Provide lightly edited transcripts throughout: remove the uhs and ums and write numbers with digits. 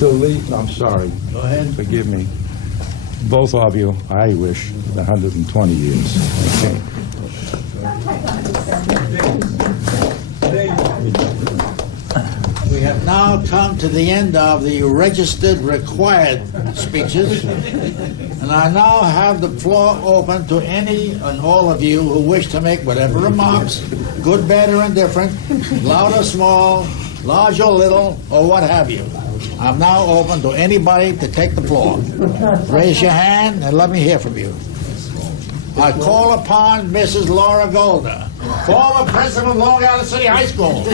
I'm sorry. Go ahead. Forgive me. Both of you, I wish 120 years. Okay. We have now come to the end of the registered required speeches, and I now have the floor open to any and all of you who wish to make whatever remarks, good, bad, or indifferent, loud or small, large or little, or what have you. I'm now open to anybody to take the floor. Raise your hand and let me hear from you. I call upon Mrs. Laura Golder, former principal of Long Island City High School.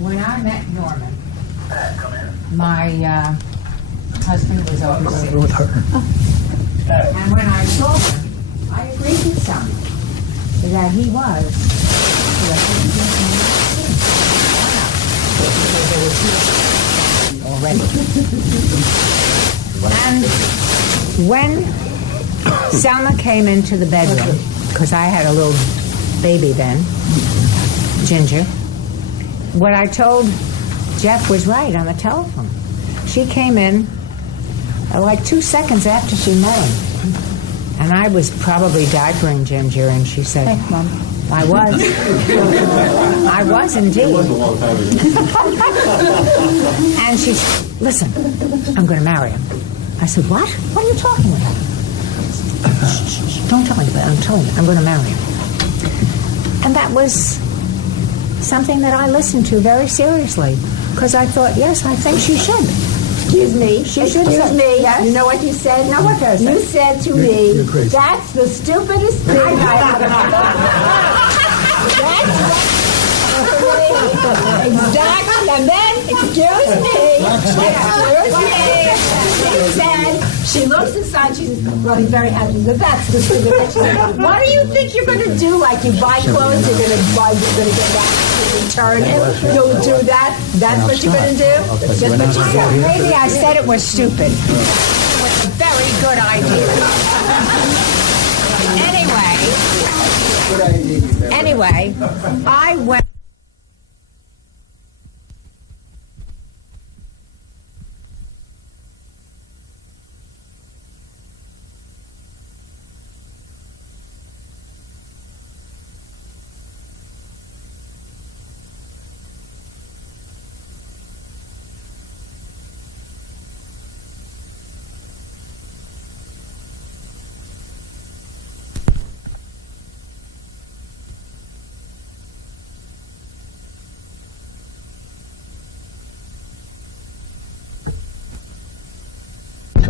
When I met Norman, my husband was overseas. And when I saw him, I agreed with Selma that he was already. And when Selma came into the bedroom, because I had a little baby then, Ginger, what I told Jeff was right on the telephone. She came in like 2 seconds after she met him. And I was probably diapering Ginger, and she said, "Hey, Mom." I was. I was indeed. It was a long time ago. And she said, "Listen, I'm going to marry him." I said, "What? What are you talking about?" Shh, don't tell anybody. I'm telling you, I'm going to marry him. And that was something that I listened to very seriously, because I thought, yes, I think she should. Excuse me. Excuse me. Yes? You know what you said? No, what does You said to me, crazy. that's the stupidest thing I've ever Exactly. And then, excuse me. She said, she looks inside, she's running very happy. But that's the stupidest thing. What do you think you're going to do? Like you buy clothes, you're going to get back. Return it. You'll do that. That's what you're going to do. That's just what you said. Maybe I said it was stupid. It was a very good idea. Anyway, I went.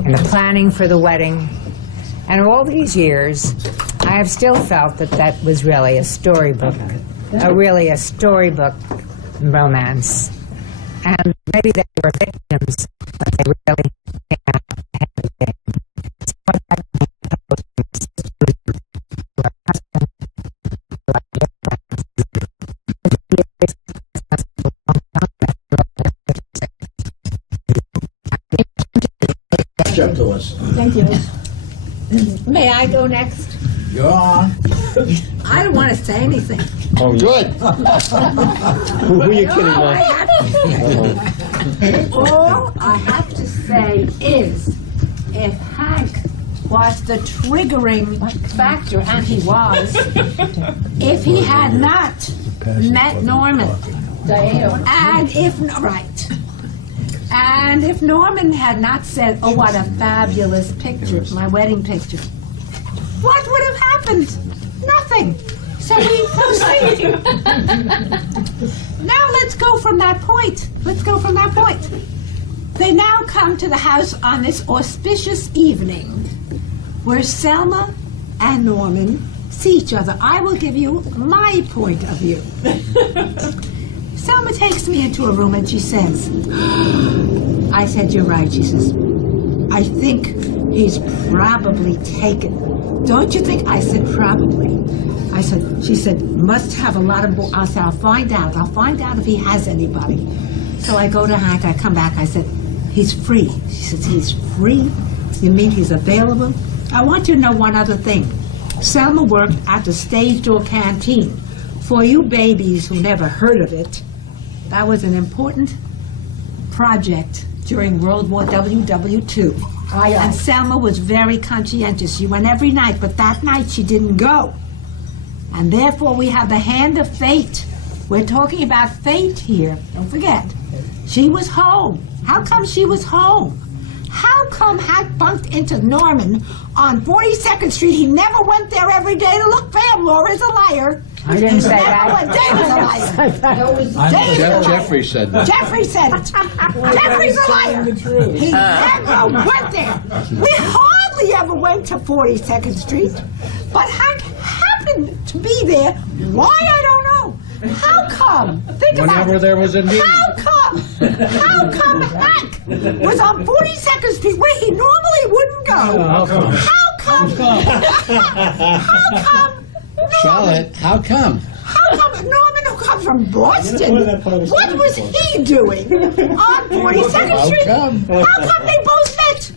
And the planning for the wedding. And all these years, I have still felt that that was really a storybook, really a storybook romance. And maybe they were victims, but they really came out ahead of the game. So what I propose to my sisters, to our husband, to our dear friends, Up to us. Thank you. May I go next? You're on. I don't want to say anything. Oh, good. Who are you kidding, All I have to say is, if Hank was the triggering factor, and he was, if he had not met Norman, and if Norman had not said, "Oh, what a fabulous picture, my wedding picture," what would have happened? Nothing. So we proceed. Now let's go from that point. Let's go from that point. They now come to the house on this auspicious evening where Selma and Norman see each other. I will give you my point of view. Selma takes me into a room and she says, I said, "You're right." She says, "I think he's probably taken." Don't you think? I said, "Probably." She said, "Must have a lot of, I said, I'll find out if he has anybody." So I go to Hank, I come back, I said, "He's free." She says, "He's free? You mean he's available?" I want you to know one other thing. Selma worked at the stage door canteen For you babies who never heard of it, that was an important project during World War WW2. And Selma was very conscientious. She went every night, but that night she didn't go. And therefore we have the hand of fate. We're talking about fate here. Don't forget. She was home. How come she was home? How come Hack bumped into Norman on 42nd Street? He never went there every day to look for him. Laura's a liar. I didn't say Never that. went. David's a liar. David's a liar. Jeffrey said that. Jeffrey said it. Jeffrey's a liar. He never went there. We hardly ever went to 42nd Street. But Hack happened to be there. Why, I don't know. How come? Think about Whenever it. there was a need. How come Hack was on 42nd Street where he normally wouldn't go? How come? How come Charlotte, how come? How come Norman, who comes from Boston, what was he doing on 42nd Street? come? How come they both met?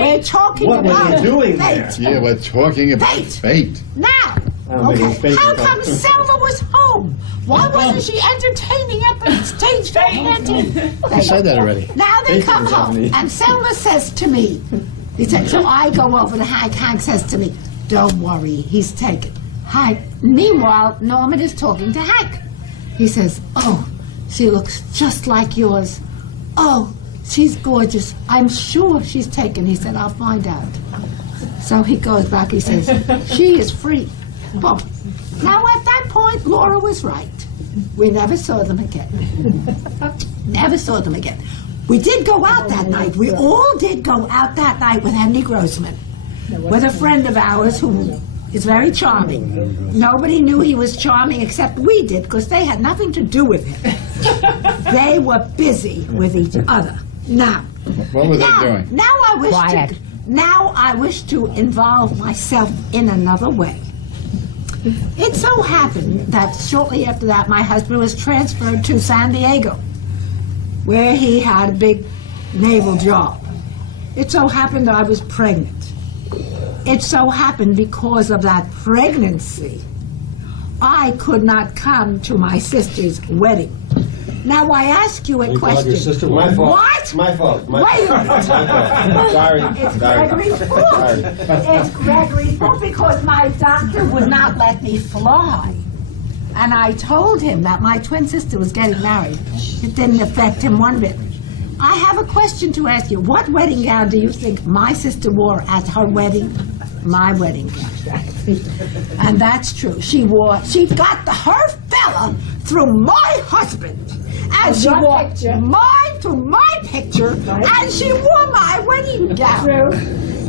We're talking What was about he doing fate. there? Yeah, we're talking about Fate. fate. Now, don't think it's okay, fate how is come fate. Selma was home? Why wasn't she entertaining at the stage door canteen? I said that already. Now they come home, and Selma says to me, he said, so I go over to Hank. Hank says to me, don't worry, he's taken. Hank. Meanwhile, Norman is talking to Hank. He says, oh, she looks just like yours. Oh, she's gorgeous. I'm sure she's taken. He said, I'll find out. So he goes back, he says, she is free. Boom. Now at that point, Laura was right. We never saw them again. Never saw them again. We did go out that night. We all did go out that night with Henry Grossman, with a friend of ours who is very charming. Nobody knew he was charming except we did, because they had nothing to do with him. They were busy with each other. Now, What were they doing? Quiet. Now I wish to involve myself in another way. It so happened that shortly after that, my husband was transferred to San Diego, where he had a big naval job. It so happened that I was pregnant. It so happened because of that pregnancy, I could not come to my sister's wedding. Now I ask you a question. Your sister, my fault. What? My fault. Wait a minute. Sorry. It's Gregory's fault. It's Gregory's fault because my doctor would not let me fly. And I told him that my twin sister was getting married. It didn't affect him one bit. I have a question to ask you. What wedding gown do you think my sister wore at her wedding? My wedding gown. And that's true. She got her fella through my husband. And she wore mine through my picture. And she wore my wedding gown.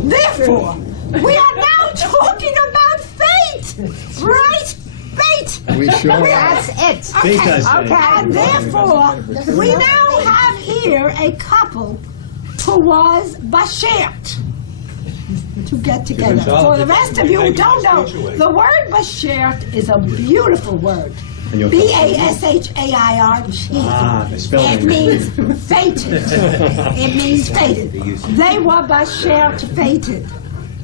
Therefore, we are now talking about fate. Right? Fate. We sure are. That's it. Okay. does say. And therefore, we now have here a couple who was Bashert to get together. For the rest of you who don't know, the word Bashert is a beautiful word. Bashart. the spelling. It means fated. It means fated. They were Bashert fated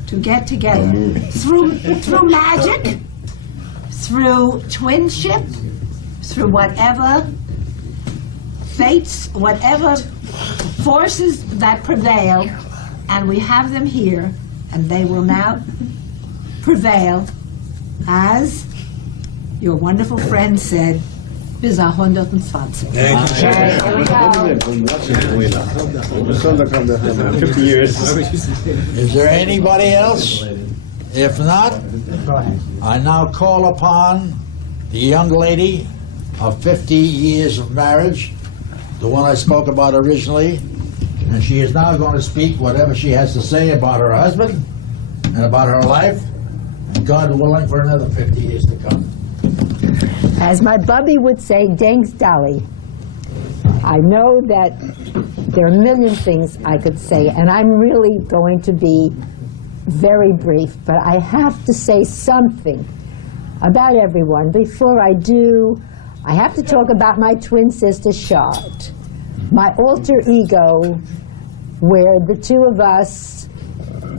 to get together through magic, through twinship, through whatever fates, whatever forces that prevail, and we have them here, and they will now prevail as your wonderful friend said, bis 120. Here we go. 50 years. Is there anybody else? If not, I now call upon the young lady of 50 years of marriage, the one I spoke about originally, and she is now going to speak whatever she has to say about her husband and about her life, and God willing, for another 50 years to come. As my bubby would say, thanks, Dolly. I know that there are a million things I could say, and I'm really going to be very brief, but I have to say something about everyone. Before I do, I have to talk about my twin sister, Charlotte, my alter ego, where the two of us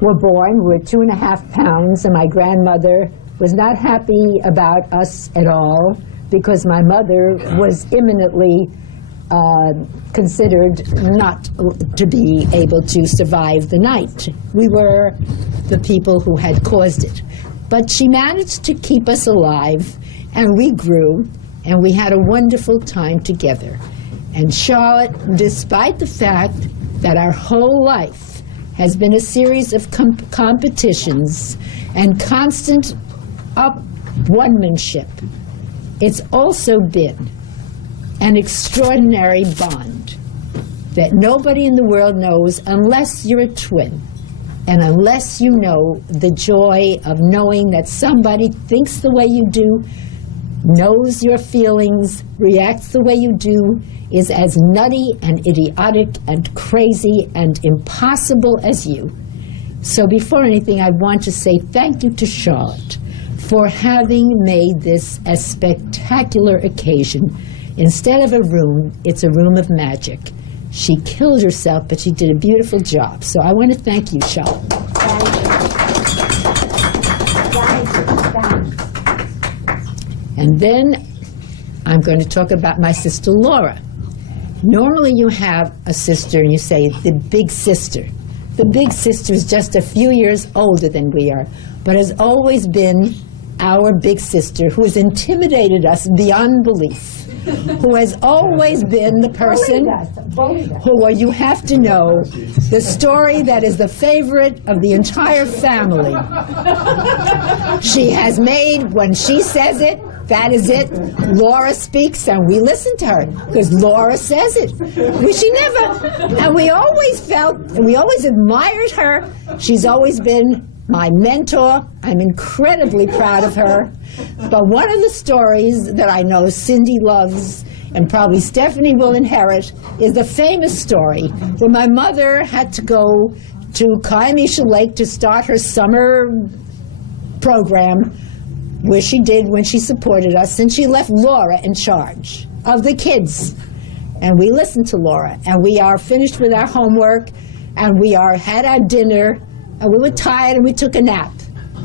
were born. We're 2.5 pounds, and my grandmother was not happy about us at all. because my mother was imminently considered not to be able to survive the night. We were the people who had caused it. But she managed to keep us alive, and we grew, and we had a wonderful time together. And Charlotte, despite the fact that our whole life has been a series of competitions and constant one-manship, it's also been an extraordinary bond that nobody in the world knows unless you're a twin, and unless you know the joy of knowing that somebody thinks the way you do, knows your feelings, reacts the way you do, is as nutty and idiotic and crazy and impossible as you. So before anything, I want to say thank you to Charlotte for having made this a spectacular occasion. Instead of a room, it's a room of magic. She killed herself, but she did a beautiful job. So I want to thank you, Charlotte. And then I'm going to talk about my sister Laura. Normally you have a sister and you say the big sister. The big sister is just a few years older than we are, but has always been our big sister who has intimidated us beyond belief, who has always been the person who you have to know the story that is the favorite of the entire family. She has made, when she says it, that is it. Laura speaks and we listen to her because Laura says it. And we always felt, and we always admired her. She's always been my mentor. I'm incredibly proud of her. But one of the stories that I know Cindy loves, and probably Stephanie will inherit, is the famous story where my mother had to go to Kiamisha Lake to start her summer program, where she did when she supported us, and she left Laura in charge of the kids. And we listened to Laura, and we are finished with our homework, and we had our dinner, and we were tired, and we took a nap.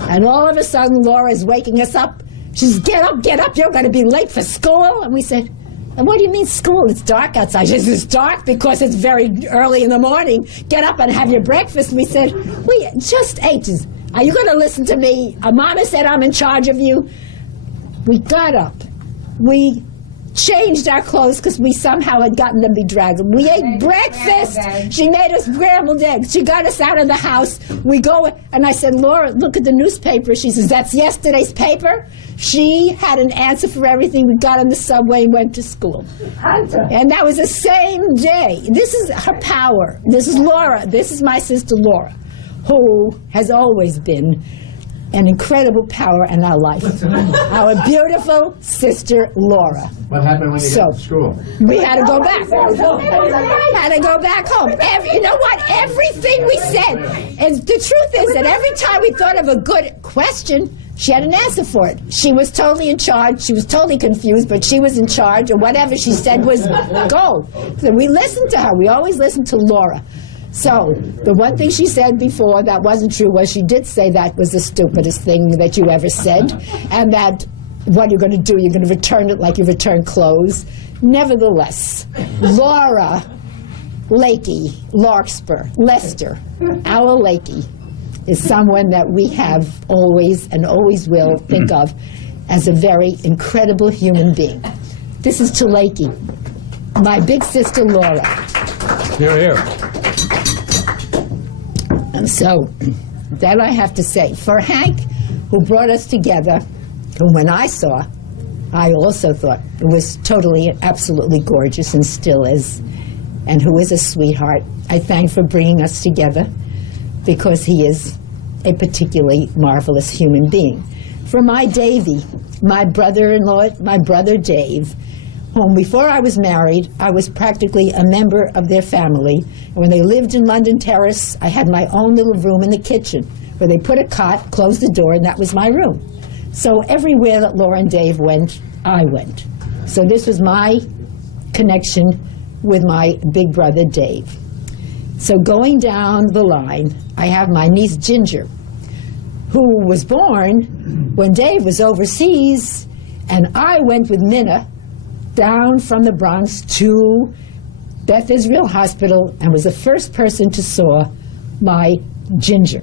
And all of a sudden, Laura is waking us up. She says, get up, you're going to be late for school. And we said, and what do you mean school? It's dark outside. She says, it's dark because it's very early in the morning. Get up and have your breakfast. We said, we just ate. She says, are you going to listen to me? Mama said I'm in charge of you. We got up. We changed our clothes because we somehow had gotten them bedraggled. We ate breakfast. She made us scrambled eggs. She got us out of the house. We go, and I said, Laura, look at the newspaper. She says, that's yesterday's paper. She had an answer for everything. We got on the subway and went to school. And that was the same day. This is her power. This is Laura. This is my sister Laura, who has always been an incredible power in our life. Our beautiful sister Laura. What happened when you got to school? We had to go back. Had to go back home. You know what? Everything we said. And the truth is that every time we thought of a good question, she had an answer for it. She was totally in charge. She was totally confused, but she was in charge, and whatever she said was go. So we listened to her. We always listened to Laura. So, the one thing she said before that wasn't true was she did say that was the stupidest thing that you ever said, and that what you're going to do, you're going to return it like you return clothes. Nevertheless, Laura Lakey, Larkspur, Lester, our Lakey, is someone that we have always and always will think of as a very incredible human being. This is to Lakey, my big sister Laura. Here. And so, that I have to say, for Hank, who brought us together, who when I saw, I also thought it was totally, absolutely gorgeous and still is, and who is a sweetheart, I thank for bringing us together because he is a particularly marvelous human being. For my Davy, my brother-in-law, my brother Dave, whom before I was married, I was practically a member of their family. And when they lived in London Terrace, I had my own little room in the kitchen where they put a cot, closed the door, and that was my room. So everywhere that Laura and Dave went, I went. So this was my connection with my big brother Dave. So going down the line, I have my niece Ginger, who was born when Dave was overseas, And I went with Minna down from the Bronx to Beth Israel Hospital and was the first person to saw my Ginger,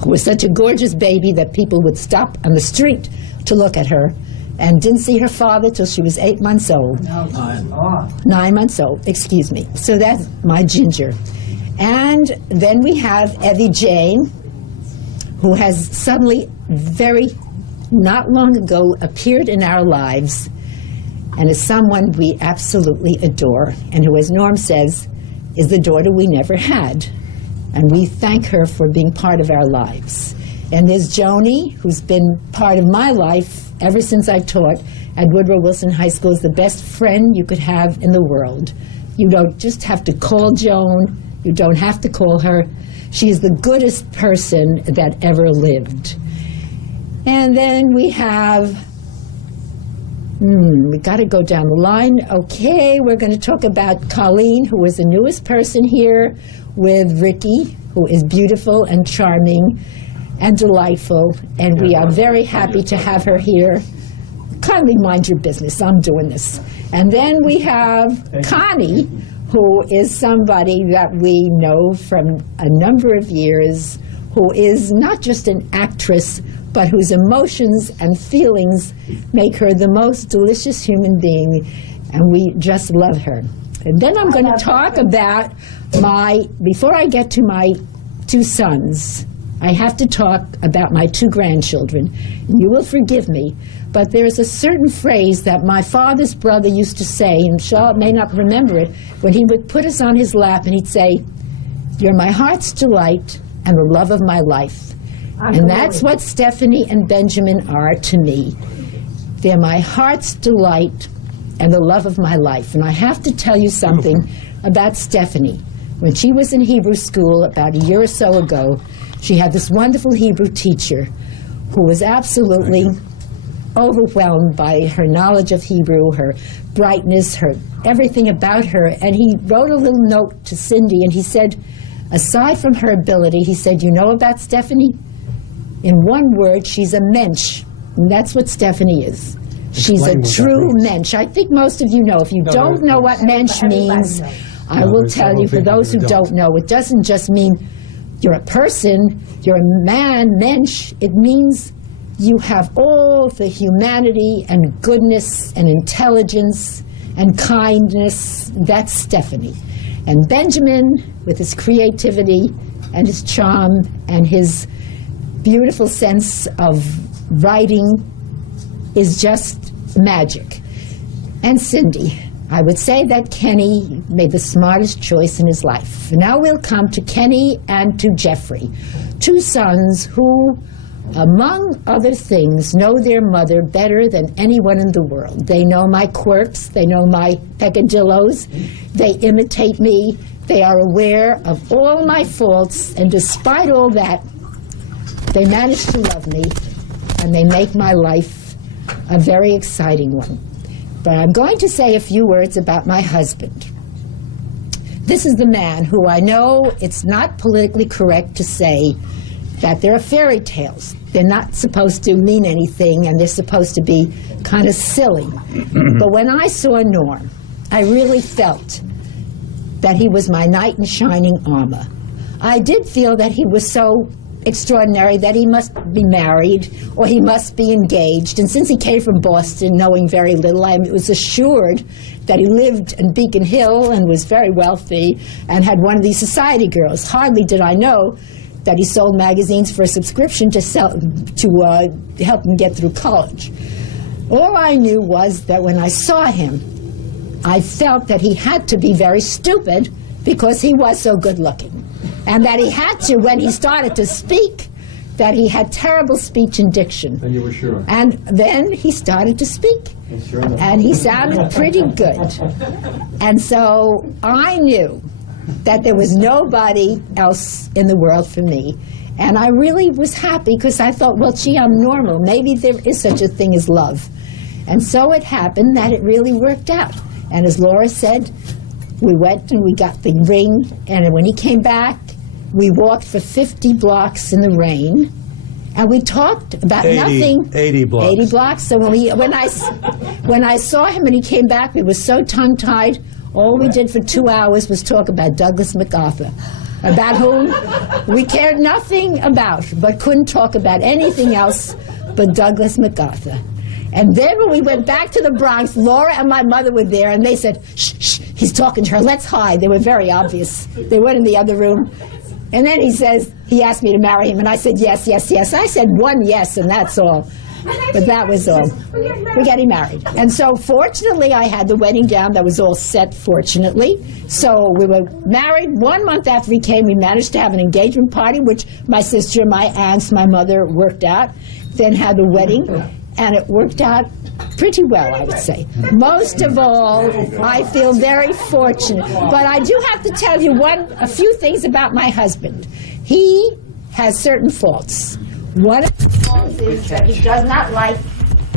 who was such a gorgeous baby that people would stop on the street to look at her, and didn't see her father till she was 8 months old. 9 months old, excuse me. So that's my Ginger. And then we have Evie Jane, who has suddenly, not long ago, appeared in our lives, and is someone we absolutely adore, and who, as Norm says, is the daughter we never had. And we thank her for being part of our lives. And there's Joni, who's been part of my life ever since I taught at Woodrow Wilson High School, is the best friend you could have in the world. You don't just have to call Joan, you don't have to call her. She is the goodest person that ever lived. And then we have, we got to go down the line. Okay, we're going to talk about Colleen, who is the newest person here, with Ricky, who is beautiful and charming and delightful, and we are very happy to have her here. Kindly mind your business, I'm doing this. And then we have Connie, who is somebody that we know from a number of years, who is not just an actress, but whose emotions and feelings make her the most delicious human being, and we just love her. And then I'm going to talk about before I get to my 2 sons, I have to talk about my 2 grandchildren. You will forgive me, but there's a certain phrase that my father's brother used to say, and Charlotte may not remember it, when he would put us on his lap and he'd say, "You're my heart's delight and the love of my life." And that's what Stephanie and Benjamin are to me. They're my heart's delight and the love of my life. And I have to tell you something about Stephanie. When she was in Hebrew school about a year or so ago, she had this wonderful Hebrew teacher who was absolutely overwhelmed by her knowledge of Hebrew, her brightness, everything about her. And he wrote a little note to Cindy, and he said, aside from her ability, he said, "You know about Stephanie? In one word, she's a mensch." And that's what Stephanie is. She's a true mensch. I think most of you know. If you don't know what mensch means, I will tell you, for those who don't know, it doesn't just mean you're a person, you're a man, mensch. It means you have all the humanity and goodness and intelligence and kindness. That's Stephanie. And Benjamin, with his creativity and his charm and his beautiful sense of writing, is just magic. And Cindy, I would say that Kenny made the smartest choice in his life. Now we'll come to Kenny and to Jeffrey, 2 sons who, among other things, know their mother better than anyone in the world. They know my quirks, they know my peccadillos, they imitate me, they are aware of all my faults, and despite all that, they manage to love me, and they make my life a very exciting one. But I'm going to say a few words about my husband. This is the man who I know it's not politically correct to say that there are fairy tales. They're not supposed to mean anything, and they're supposed to be kind of silly. But when I saw Norm, I really felt that he was my knight in shining armor. I did feel that he was so extraordinary that he must be married or he must be engaged. And since he came from Boston, knowing very little, I was assured that he lived in Beacon Hill and was very wealthy and had one of these society girls. Hardly did I know that he sold magazines for a subscription to help him get through college. All I knew was that when I saw him, I felt that he had to be very stupid because he was so good looking. And that he had to, when he started to speak, that he had terrible speech and diction. And you were sure. And then he started to speak. And he sounded pretty good. And so I knew that there was nobody else in the world for me. And I really was happy because I thought, well, gee, I'm normal. Maybe there is such a thing as love. And so it happened that it really worked out. And as Laura said, we went and we got the ring. And when he came back, we walked for 50 blocks in the rain. And we talked about 80 nothing. 80 blocks. 80 blocks. So when I saw him and he came back, we were so tongue-tied. All we did for 2 hours was talk about Douglas MacArthur, about whom we cared nothing about, but couldn't talk about anything else but Douglas MacArthur. And then when we went back to the Bronx, Laura and my mother were there, and they said, shh, shh, he's talking to her, let's hide. They were very obvious. They went in the other room. And then he asked me to marry him, and I said, yes, yes, yes. I said one yes, and that's all. But that was all. We're getting married. And so fortunately, I had the wedding gown that was all set, fortunately. So we were married. 1 month after he came, we managed to have an engagement party, which my sister, my aunts, my mother worked out. Then had the wedding, and it worked out pretty well, I would say. Most of all, I feel very fortunate. But I do have to tell you a few things about my husband. He has certain faults. One of the faults is that he does not like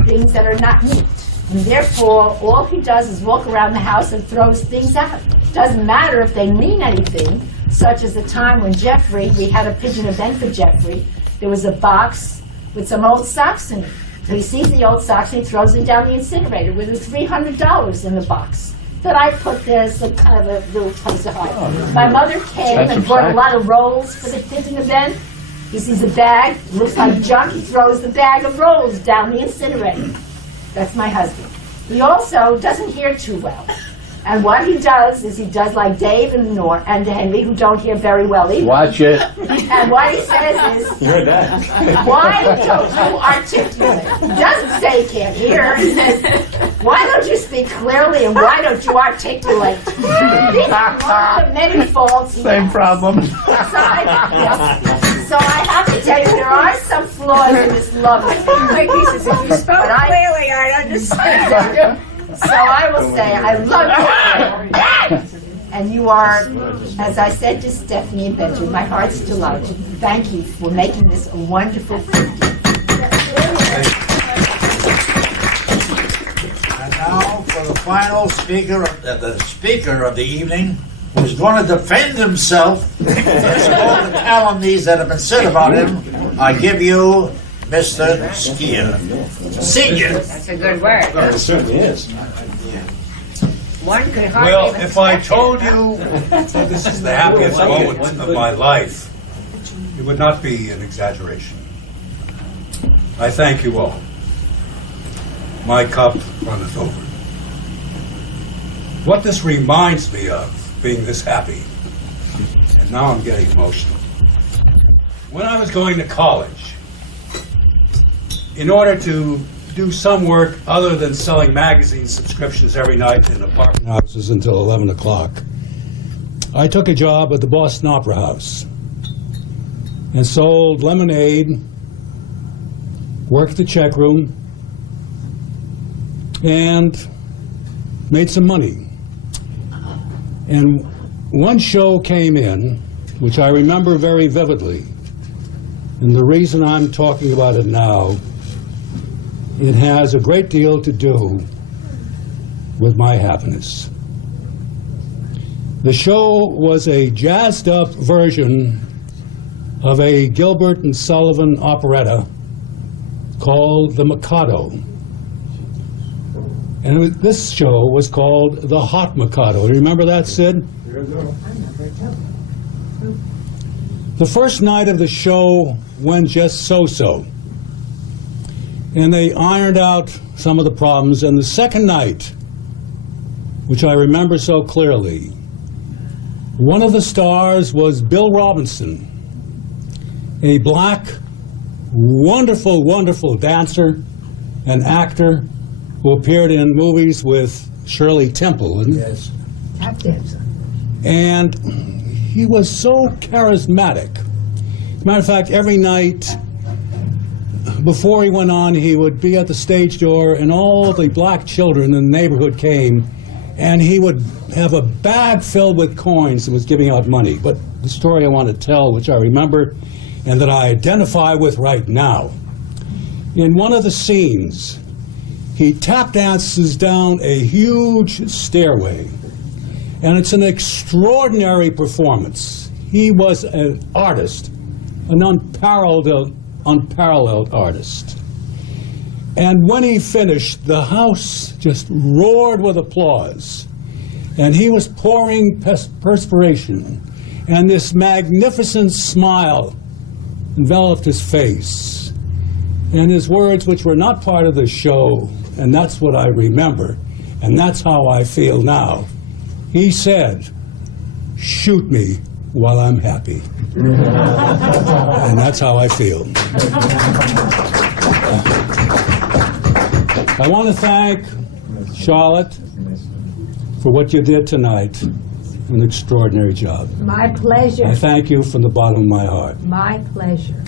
things that are not neat. And therefore, all he does is walk around the house and throws things out. Doesn't matter if they mean anything, such as the time when we had a pigeon event for Jeffrey. There was a box with some old socks in it. So he sees the old socks and he throws them down the incinerator with $300 in the box that I put there as some kind of a little place to hide. My mother came and brought a lot of rolls for the pigeon event. He sees a bag, looks like junk, he throws the bag of rolls down the incinerator. That's my husband. He also doesn't hear too well. And what he does is he does like Dave and Henry, who don't hear very well either. Watch it. And what he says is, You heard that? why don't you articulate? He doesn't say he can't hear. He says, why don't you speak clearly and why don't you articulate? These are one of the many faults. Same problem. So I have to tell you, there are some flaws in this love affair. Like he says, if you spoke clearly, I'd understand. So I will say, I love you. And you are, as I said to Stephanie and Benjamin, my heart's delighted. Thank you for making this a wonderful 50. And now for the final speaker, the speaker of the evening, who's going to defend himself against all the calumnies that have been said about him. I give you Mr. Skier, Senior. That's a good word. It certainly is. One could hardly Well, even if I expect told you that this is the happiest moment of my life, it would not be an exaggeration. I thank you all. My cup runneth over. What this reminds me of, being this happy, and now I'm getting emotional. When I was going to college, in order to do some work other than selling magazine subscriptions every night in apartment houses until 11 o'clock, I took a job at the Boston Opera House and sold lemonade, worked the check room, and made some money. And one show came in, which I remember very vividly, and the reason I'm talking about it now, it has a great deal to do with my happiness. The show was a jazzed-up version of a Gilbert and Sullivan operetta called The Mikado. And this show was called The Hot Mikado. You remember that, Sid? The first night of the show went just so-so. And they ironed out some of the problems. And the second night, which I remember so clearly, one of the stars was Bill Robinson, a black, wonderful, wonderful dancer and actor who appeared in movies with Shirley Temple. Yes. Tap dancer. And he was so charismatic. As a matter of fact, every night before he went on, he would be at the stage door, and all the black children in the neighborhood came, and he would have a bag filled with coins and was giving out money. But the story I want to tell, which I remember and that I identify with right now, in one of the scenes, he tap dances down a huge stairway, and it's an extraordinary performance. He was an artist, an unparalleled unparalleled artist. And when he finished, the house just roared with applause. And he was pouring perspiration. And this magnificent smile enveloped his face. And his words, which were not part of the show, and that's what I remember, and that's how I feel now. He said, "Shoot me while I'm happy." And that's how I feel. I want to thank Charlotte for what you did tonight. An extraordinary job. My pleasure. I thank you from the bottom of my heart. My pleasure.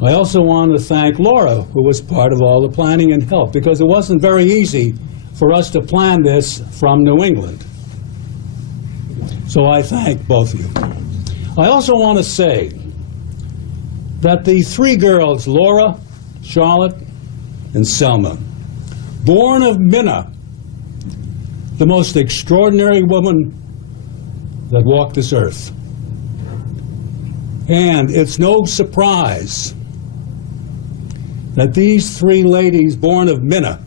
I also want to thank Laura, who was part of all the planning and help, because it wasn't very easy for us to plan this from New England. So I thank both of you. I also want to say that the three girls, Laura, Charlotte, and Selma, born of Minna, the most extraordinary woman that walked this earth. And it's no surprise that these three ladies born of Minna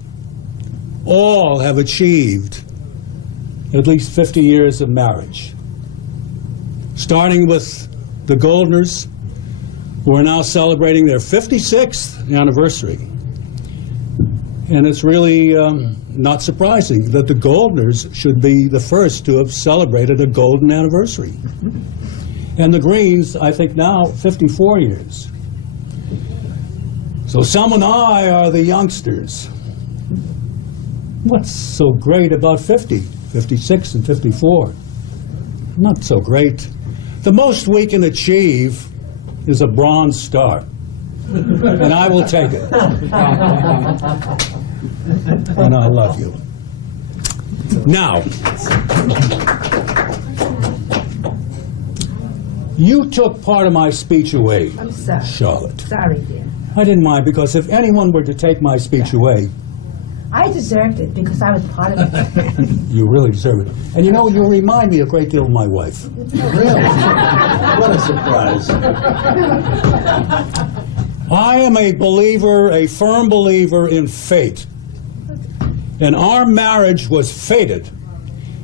all have achieved at least 50 years of marriage. Starting with the Goldners, who are now celebrating their 56th anniversary. And it's really not surprising that the Goldners should be the first to have celebrated a golden anniversary. And the Greens, I think now, 54 years. So Selma and I are the youngsters. What's so great about 50, 56, and 54? Not so great. The most we can achieve is a Bronze Star. And I will take it. And I love you. Now, you took part of my speech away, I'm sorry. Charlotte. Sorry, dear. I didn't mind, because if anyone were to take my speech away, I deserved it because I was part of it. you really deserve it. And you know, you remind me a great deal of my wife. Really? What a surprise. I am a believer, a firm believer in fate. And our marriage was fated.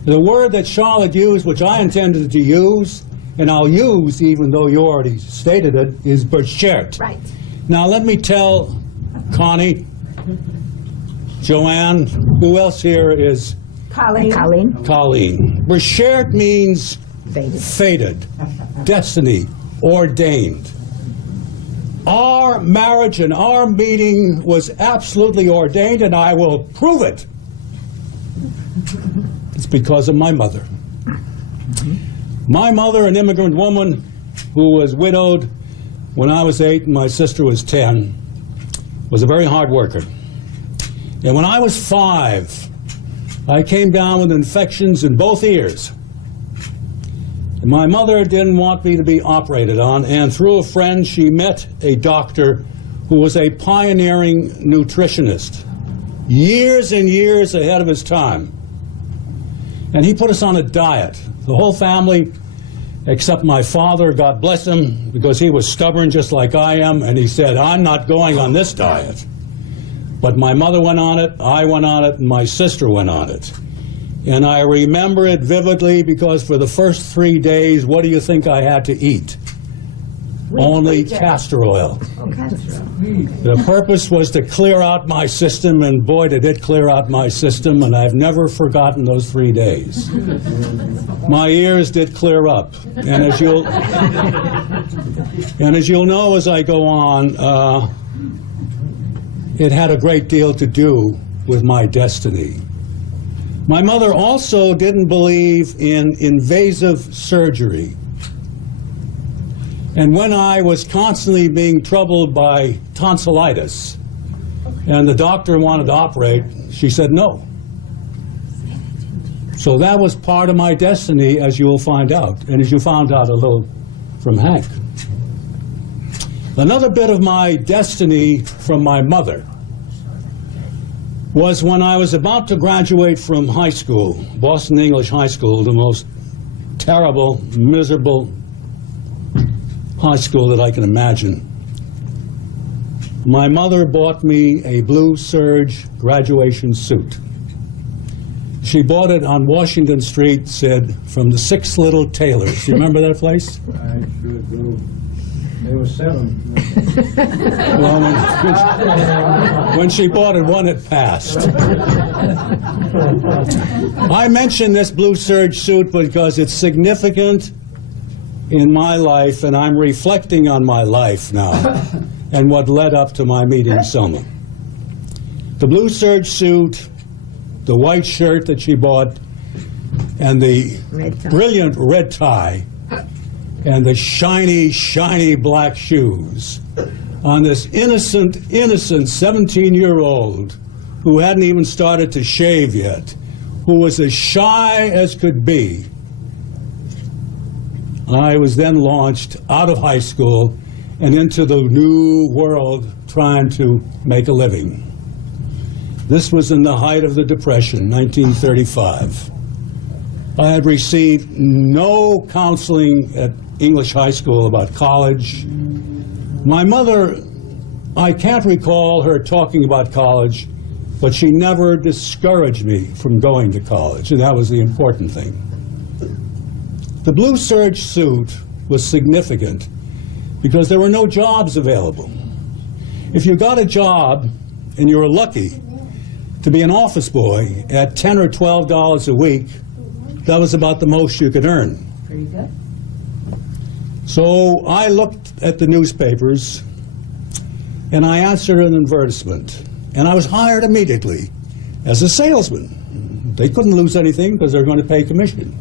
The word that Charlotte used, which I intended to use, and I'll use even though you already stated it, is beschert. Right. Now let me tell Connie, Joanne, who else here is Colleen. Colleen. Colleen. Beschert means Fated. fated, destiny, ordained. Our marriage and our meeting was absolutely ordained, and I will prove it. It's because of my mother. My mother, an immigrant woman who was widowed when I was 8 and my sister was 10, was a very hard worker. And when I was 5, I came down with infections in both ears. And my mother didn't want me to be operated on, and through a friend, she met a doctor who was a pioneering nutritionist, years and years ahead of his time. And he put us on a diet. The whole family, except my father, God bless him, because he was stubborn just like I am, and he said, "I'm not going on this diet." But my mother went on it, I went on it, and my sister went on it. And I remember it vividly because for the first 3 days, what do you think I had to eat? Only castor oil. Oh, castor oil. The purpose was to clear out my system, and boy, did it clear out my system, and I've never forgotten those 3 days. My ears did clear up, and as you'll know as I go on, it had a great deal to do with my destiny. My mother also didn't believe in invasive surgery. And when I was constantly being troubled by tonsillitis, and the doctor wanted to operate, she said no. So that was part of my destiny, as you will find out, and as you found out a little from Hank. Another bit of my destiny from my mother was when I was about to graduate from high school, Boston English High School, the most terrible, miserable high school that I can imagine. my mother bought me a blue serge graduation suit. She bought it on Washington Street, said, from the Six Little Tailors. Do you remember that place? I sure do. There were 7. Well, when she bought it, one had passed. I mention this blue serge suit because it's significant in my life, and I'm reflecting on my life now and what led up to my meeting Selma. The blue serge suit, the white shirt that she bought, and the brilliant red tie, and the shiny, shiny black shoes on this innocent 17-year-old who hadn't even started to shave yet, who was as shy as could be. I was then launched out of high school and into the new world trying to make a living. This was in the height of the Depression, 1935. I had received no counseling at English high school about college. My mother, I can't recall her talking about college, but she never discouraged me from going to college, and that was the important thing. The blue serge suit was significant because there were no jobs available. If you got a job and you were lucky to be an office boy at $10 or $12 a week, that was about the most you could earn. Pretty good. So I looked at the newspapers and I answered an advertisement, and I was hired immediately as a salesman. They couldn't lose anything because they were going to pay commission.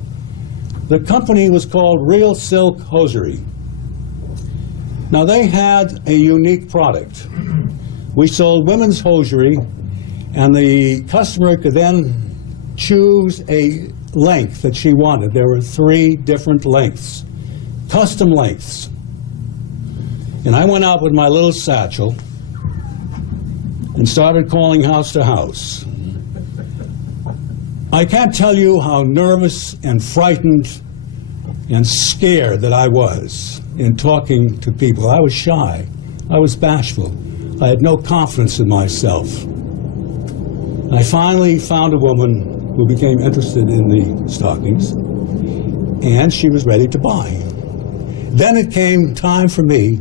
The company was called Real Silk Hosiery. Now they had a unique product. We sold women's hosiery, and the customer could then choose a length that she wanted. There were 3 different lengths, custom lengths. And I went out with my little satchel and started calling house to house. I can't tell you how nervous and frightened and scared that I was in talking to people. I was shy. I was bashful. I had no confidence in myself. I finally found a woman who became interested in the stockings, and she was ready to buy. Then it came time for me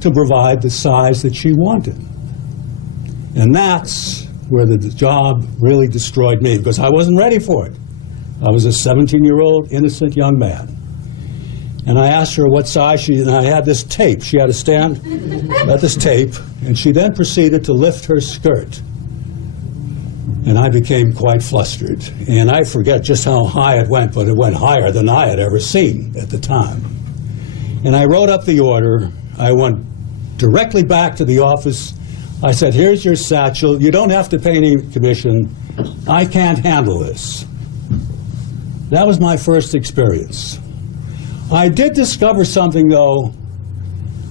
to provide the size that she wanted. And that's where the job really destroyed me, because I wasn't ready for it. I was a 17-year-old, innocent young man. And I asked her what size and I had this tape. She had to stand at this tape, and she then proceeded to lift her skirt. And I became quite flustered. And I forget just how high it went, but it went higher than I had ever seen at the time. And I wrote up the order. I went directly back to the office. I said, here's your satchel. You don't have to pay any commission. I can't handle this. That was my first experience. I did discover something, though,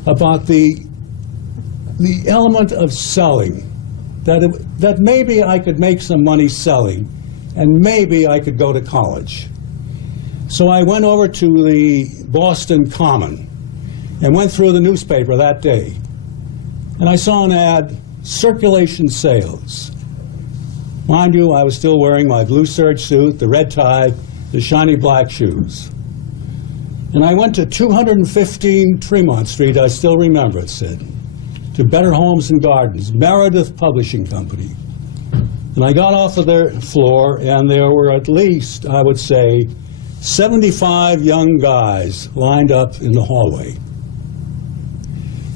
about the element of selling, that maybe I could make some money selling, and maybe I could go to college. So I went over to the Boston Common and went through the newspaper that day. And I saw an ad, circulation sales. Mind you, I was still wearing my blue serge suit, the red tie, the shiny black shoes. And I went to 215 Tremont Street, I still remember it said, to Better Homes and Gardens, Meredith Publishing Company. And I got off of their floor, and there were at least, I would say, 75 young guys lined up in the hallway.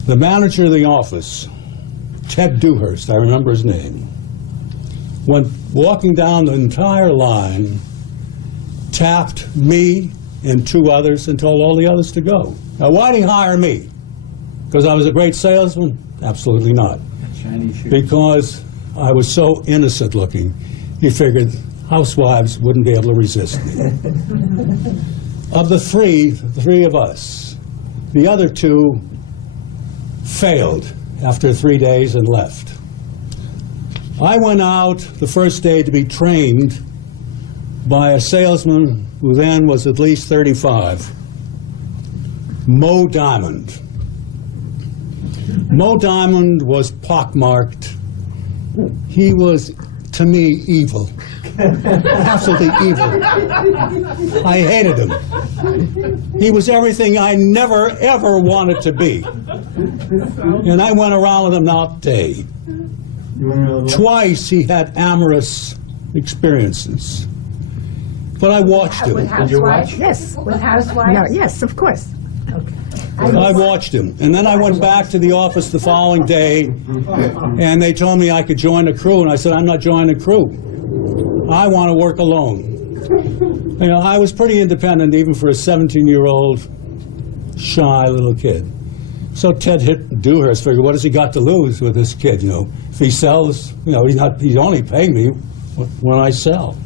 The manager of the office, Ted Dewhurst, I remember his name, went walking down the entire line, tapped me and 2 others and told all the others to go. Now, why did he hire me? Because I was a great salesman? Absolutely not. Because I was so innocent looking, he figured housewives wouldn't be able to resist me. Of the three of us, the other 2 failed after 3 days and left. I went out the first day to be trained by a salesman who then was at least 35, Mo Diamond. Mo Diamond was pockmarked. He was, to me, evil. Absolutely evil. I hated him. He was everything I never, ever wanted to be. And I went around with him all day. Twice he had amorous experiences. But I watched him. With housewives? Yes. With housewives? No, yes, of course. Okay. I watched him. And then I went back to the office the following day, and they told me I could join a crew. And I said, I'm not joining a crew. I want to work alone. You know, I was pretty independent even for a 17-year-old shy little kid. So Ted Dewhurst figured, what has he got to lose with this kid? You know, if he sells, you know, he's only paying me when I sell.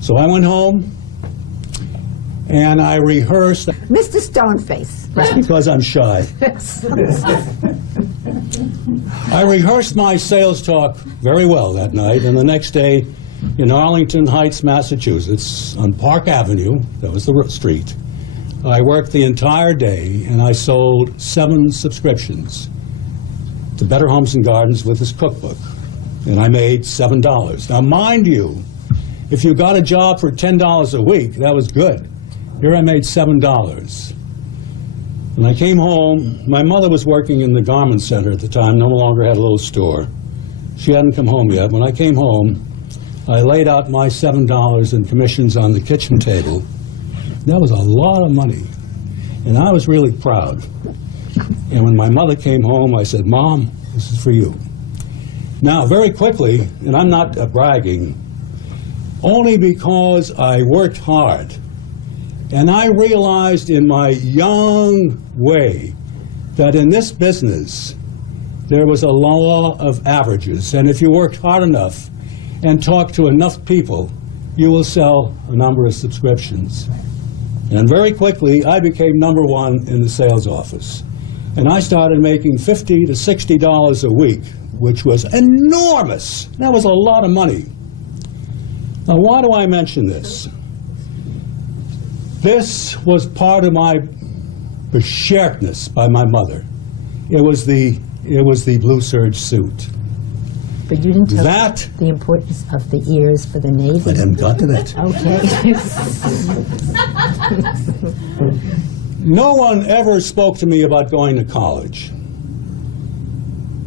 So I went home and I rehearsed. Mr. Stoneface. Right. Because I'm shy. I rehearsed my sales talk very well that night, and the next day in Arlington Heights, Massachusetts, on Park Avenue, that was the street, I worked the entire day, and I sold 7 subscriptions to Better Homes and Gardens with his cookbook, and I made $7. Now, mind you, if you got a job for $10 a week, that was good. Here I made $7. When I came home, my mother was working in the garment center at the time, no longer had a little store. She hadn't come home yet. When I came home, I laid out my $7 in commissions on the kitchen table. That was a lot of money, and I was really proud. And when my mother came home, I said, Mom, this is for you. Now, very quickly, and I'm not bragging, only because I worked hard, and I realized in my young way that in this business, there was a law of averages, and if you worked hard enough and talked to enough people, you will sell a number of subscriptions. And very quickly, I became #1 in the sales office. And I started making $50 to $60 a week, which was enormous. That was a lot of money. Now, why do I mention this? This was part of my beschertness by my mother. It was the blue serge suit. But you didn't tell That- the importance of the ears for the Navy. I haven't got to that. Okay. No one ever spoke to me about going to college.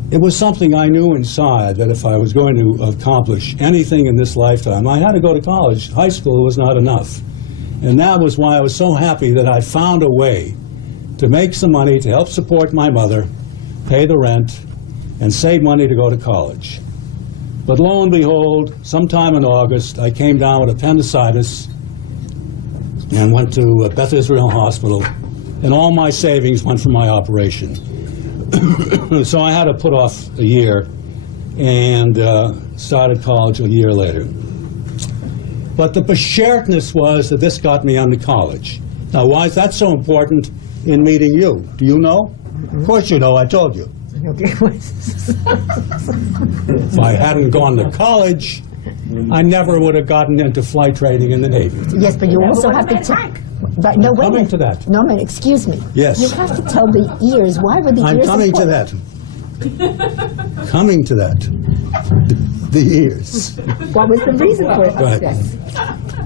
It was something I knew inside that if I was going to accomplish anything in this lifetime, I had to go to college. High school was not enough. And that was why I was so happy that I found a way to make some money to help support my mother, pay the rent, and save money to go to college. But lo and behold, sometime in August, I came down with appendicitis and went to Beth Israel Hospital, and all my savings went for my operation. So I had to put off a year and started college a year later. But the beschertness was that this got me into college. Now, why is that so important in meeting you? Do you know? Of course you know, I told you. Okay. If I hadn't gone to college, I never would have gotten into flight training in the Navy. Yes, but you also have to tell. But no, wait a Coming minute. to that. No, man, excuse me. Yes. You have to tell the ears. Why were the I'm ears coming to important? that. Coming to that. The ears. What was the reason for it? Right. Yes.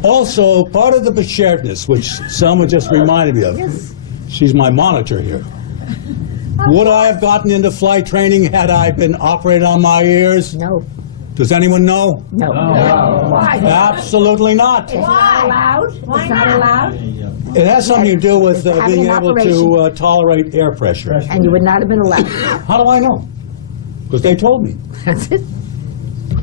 Also, part of the beschertness, which Selma just reminded me of, she's my monitor here. Would I have gotten into flight training had I been operated on my ears? No. Does anyone know? No. Why? Absolutely not. It's not allowed? Why not allowed? It has something to do with Having being an able to tolerate air pressure. And you would not have been allowed. How do I know? Because they told me. That's it.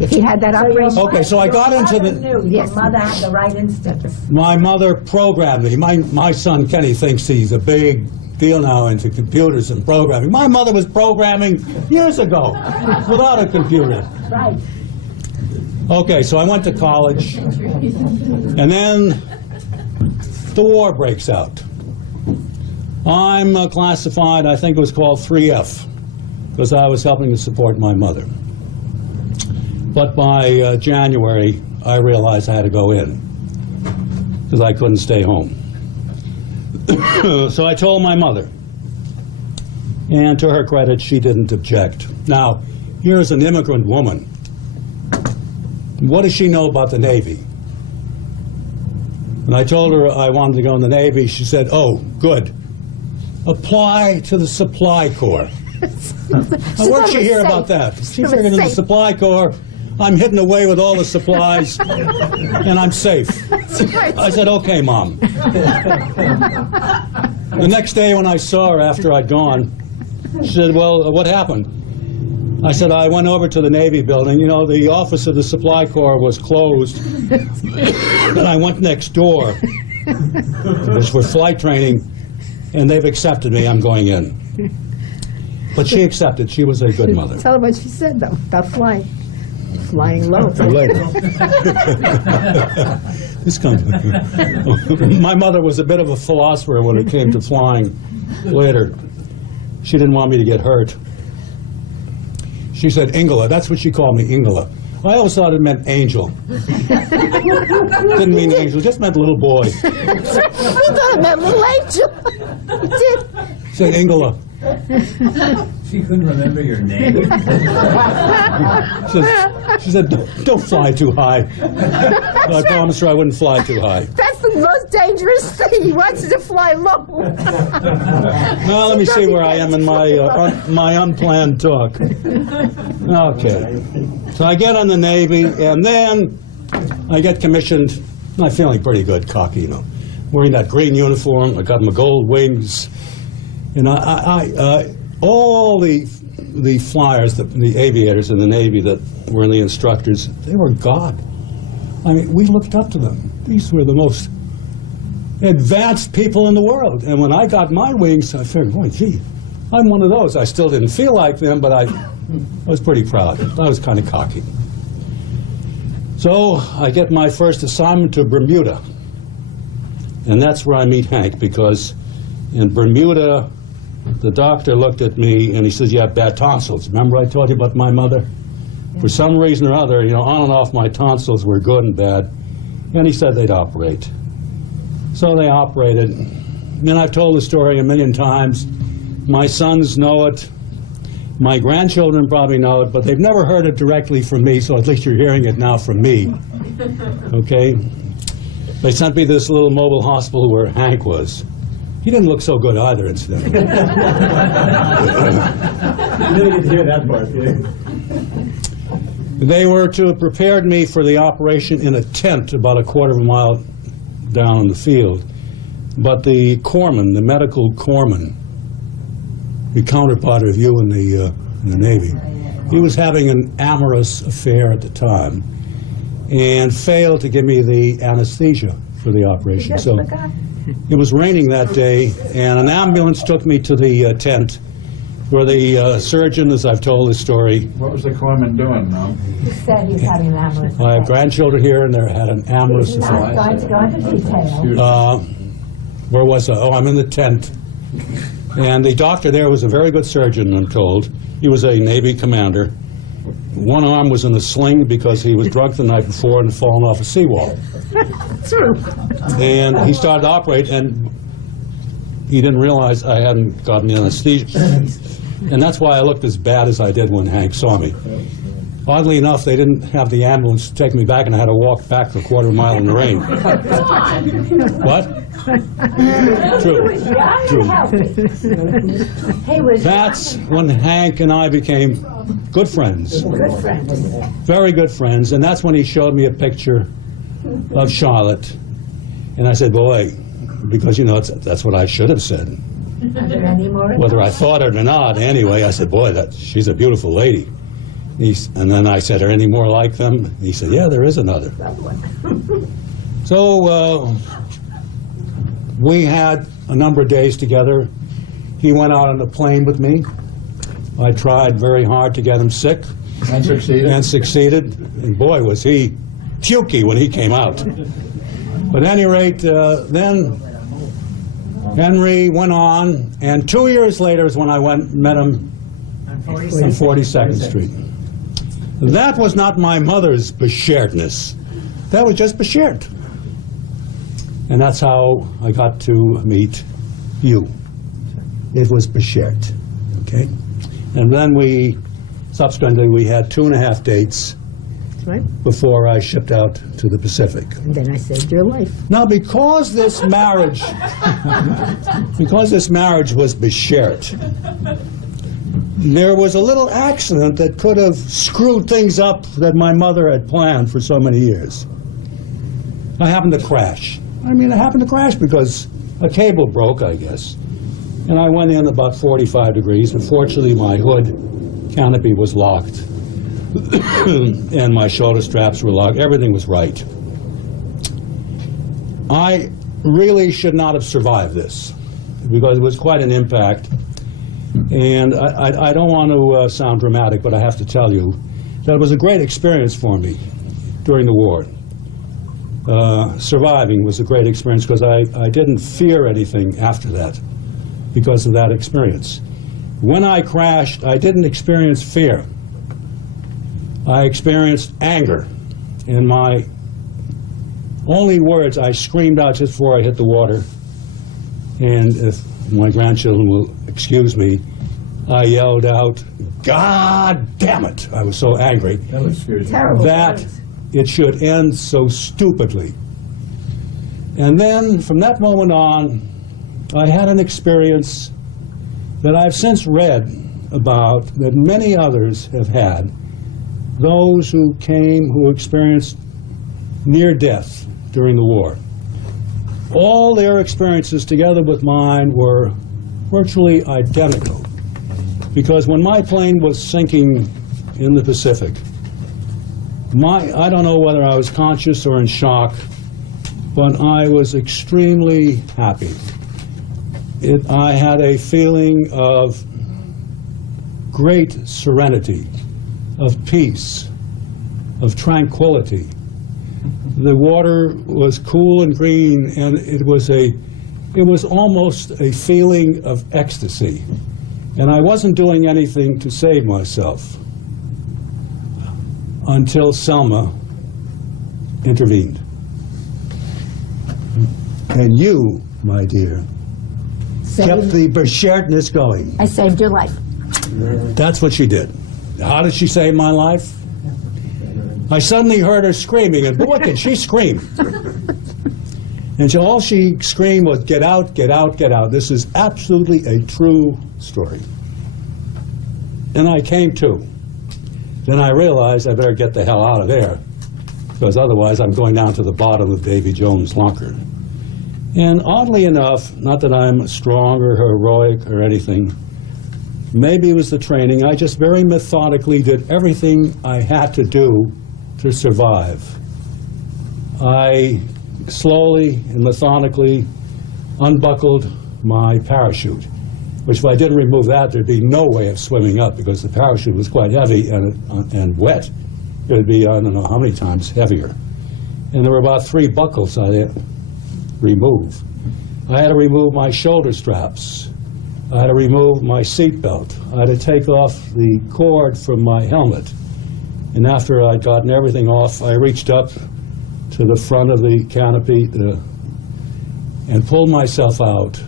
If he had that operation. Okay, so I got into the... Yes. Your mother had the right instincts. My mother programmed me. My son Kenny thinks he's a big deal now into computers and programming. My mother was programming years ago without a computer. Right. Okay, so I went to college, and then the war breaks out. I'm classified, I think it was called 3F, because I was helping to support my mother. But by January, I realized I had to go in, because I couldn't stay home. So I told my mother, And to her credit, she didn't object. Now, here's an immigrant woman. What does she know about the Navy? When I told her I wanted to go in the Navy, she said, "Oh, good. Apply to the Supply Corps." Now, where'd she hear about that? She figured in the Supply Corps, I'm hidden away with all the supplies, and I'm safe. I said, "Okay, Mom." The next day when I saw her after I'd gone, she said, "Well, what happened?" I said, "I went over to the Navy building. You know, the office of the Supply Corps was closed. And I went next door. It was for flight training, and they've accepted me. I'm going in." But she accepted. She was a good mother. Tell her what she said, though, about flying. Flying low. This comes. My mother was a bit of a philosopher when it came to flying later. She didn't want me to get hurt. She said, "Ingela." That's what she called me, Ingela. I always thought it meant angel. Didn't mean angel, just meant little boy. You thought it meant little angel. You did. She said, "Ingela." She couldn't remember your name. She said, "Don't fly too high." I promised her I wouldn't fly too high. That's the most dangerous thing. He wants you to fly low. Now let me see where I am in my unplanned talk. Okay. So I get on the Navy, and then I get commissioned. I'm feeling pretty good, cocky, you know. Wearing that green uniform, I got my gold wings. And all the flyers, the aviators in the Navy that were the instructors, they were God. I mean, we looked up to them. These were the most advanced people in the world. And when I got my wings, I figured, boy, gee, I'm one of those. I still didn't feel like them, but I was pretty proud. I was kind of cocky. So I get my first assignment to Bermuda. And that's where I meet Hank, because in Bermuda, the doctor looked at me and he says, "You have bad tonsils." Remember I told you about my mother? For some reason or other, you know, on and off my tonsils were good and bad. And he said they'd operate. So they operated. And I've told the story a million times. My sons know it. My grandchildren probably know it, but they've never heard it directly from me, so at least you're hearing it now from me. Okay? They sent me this little mobile hospital where Hank was. He didn't look so good either, incidentally. You didn't get to hear that part, did you? They were to have prepared me for the operation in a tent about a quarter of a mile down in the field. But the corpsman, the medical corpsman, the counterpart of you in the Navy, he was having an amorous affair at the time and failed to give me the anesthesia for the operation. So it was raining that day, and an ambulance took me to the tent where the surgeon, as I've told this story. What was the corpsman doing now? He said he was having an amorous I have grandchildren here, and they had an amorous He's not affair. going to go into detail. Where was I? Oh, I'm in the tent. And the doctor there was a very good surgeon, I'm told. He was a Navy commander. One arm was in a sling because he was drunk the night before and fallen off a seawall. True. And he started to operate, and he didn't realize I hadn't gotten anesthesia. And that's why I looked as bad as I did when Hank saw me. Oddly enough, they didn't have the ambulance to take me back, and I had to walk back for a quarter of a mile in the rain. What? True. That's when Hank and I became good friends. Good friend. Very good friends. And that's when he showed me a picture of Charlotte. And I said, boy, because, you know, that's what I should have said. Are there any more? Whether I thought it or not, anyway, I said, boy, she's a beautiful lady. And then I said, are any more like them? He said, yeah, there is another. So we had a number of days together. He went out on the plane with me. I tried very hard to get him sick. And succeeded? And succeeded. And boy, was he pukey when he came out. But at any rate, then Henry went on, and 2 years later is when I went and met him on 42nd Street. That was not my mother's besharedness. That was just beshared. And that's how I got to meet you. It was beshared. Okay? And then subsequently, we had 2.5 dates That's right. before I shipped out to the Pacific. And then I saved your life. Now, because this marriage was beshert, there was a little accident that could have screwed things up that my mother had planned for so many years. I happened to crash. I happened to crash because a cable broke, I guess. And I went in about 45 degrees, and fortunately my hood canopy was locked. And my shoulder straps were locked. Everything was right. I really should not have survived this because it was quite an impact. And I don't want to sound dramatic, but I have to tell you that it was a great experience for me during the war. Surviving was a great experience because I didn't fear anything after that because of that experience. When I crashed, I didn't experience fear. I experienced anger. And my only words, I screamed out just before I hit the water. And if my grandchildren will excuse me, I yelled out, "God damn it!" I was so angry Terrible. that it should end so stupidly. And then, from that moment on, I had an experience that I've since read about that many others have had. Those who experienced near death during the war. All their experiences together with mine were virtually identical. Because when my plane was sinking in the Pacific, I don't know whether I was conscious or in shock, but I was extremely happy. I had a feeling of great serenity, of peace, of tranquility. The water was cool and green, and it was almost a feeling of ecstasy. And I wasn't doing anything to save myself until Selma intervened. And you, my dear, kept the beschertness going. I saved your life. That's what she did. How did she save my life? I suddenly heard her screaming, and boy, did she scream. And all she screamed was, "Get out, get out, get out." This is absolutely a true story. And I came to. Then I realized I better get the hell out of there, because otherwise I'm going down to the bottom of Davy Jones' locker. And oddly enough, not that I'm strong or heroic or anything, maybe it was the training, I just very methodically did everything I had to do to survive. I slowly and methodically unbuckled my parachute, which if I didn't remove that, there'd be no way of swimming up because the parachute was quite heavy and wet. It would be, I don't know how many times heavier. And there were about 3 buckles I had to remove. I had to remove my shoulder straps. I had to remove my seat belt. I had to take off the cord from my helmet. And after I'd gotten everything off, I reached up to the front of the canopy and pulled myself out,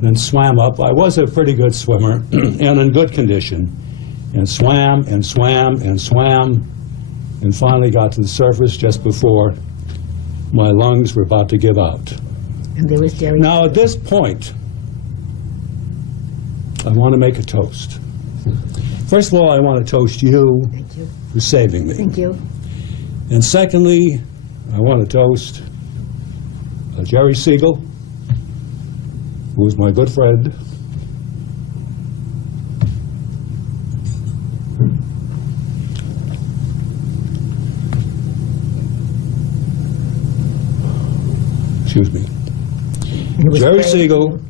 then swam up. I was a pretty good swimmer and in good condition, and swam and swam and swam, and finally got to the surface just before my lungs were about to give out. And there was Jerry. Now, at this point, I want to make a toast. First of all, I want to toast you Thank you. for saving me. Thank you. And secondly, I want to toast Jerry Siegel, who was my good friend. Excuse me. It was Jerry brave. Siegel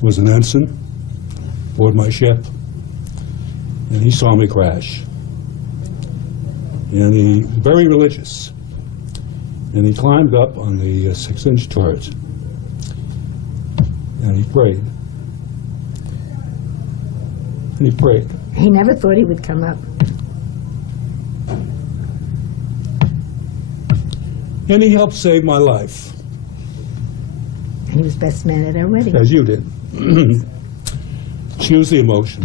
was an ensign aboard my ship, and he saw me crash. And he was very religious. And he climbed up on the 6-inch turret, and he prayed. And he prayed. He never thought he would come up. And he helped save my life, And he was best man at our wedding. as you did. excuse the emotion.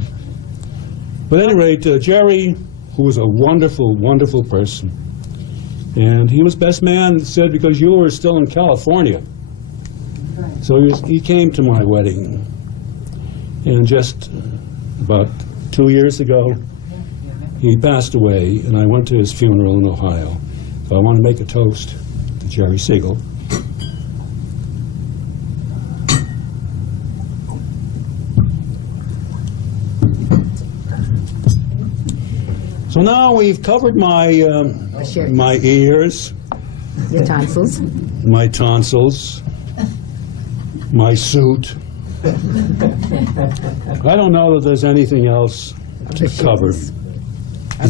But at any rate, Jerry, who was a wonderful, wonderful person, and he was best man, said, because you were still in California. So he came to my wedding. And just about 2 years ago, he passed away, and I went to his funeral in Ohio. So I want to make a toast to Jerry Siegel. So now we've covered my ears, Your tonsils. my tonsils, my suit. I don't know that there's anything else to cover. Is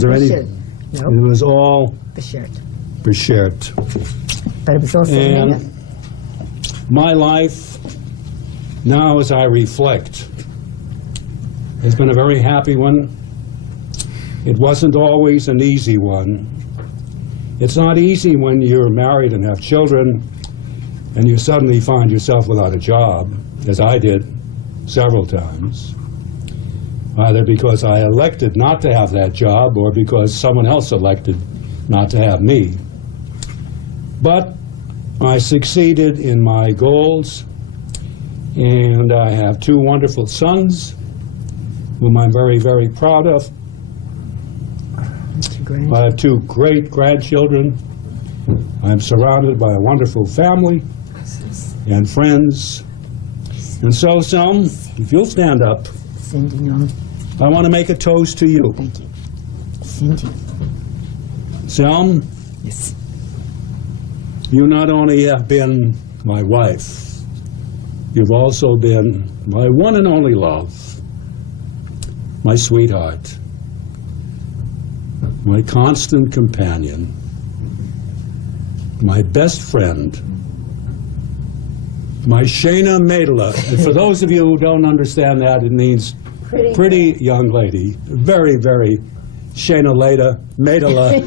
there any? No, It was all the shirt. beshirt. But it was also And makeup. my life, now as I reflect, has been a very happy one. It wasn't always an easy one. It's not easy when you're married and have children and you suddenly find yourself without a job, as I did several times, either because I elected not to have that job or because someone else elected not to have me. But I succeeded in my goals, and I have 2 wonderful sons, whom I'm very, very proud of. I have 2 great grandchildren. I'm surrounded by a wonderful family and friends. And so, Selma, if you'll stand up, Cindy, no. I want to make a toast to you. Thank you. Cindy. Selma, Yes. you not only have been my wife, you've also been my one and only love, my sweetheart, my constant companion, my best friend, my Shana Madela. And for those of you who don't understand that, it means pretty young lady. Very, very Shana Madela,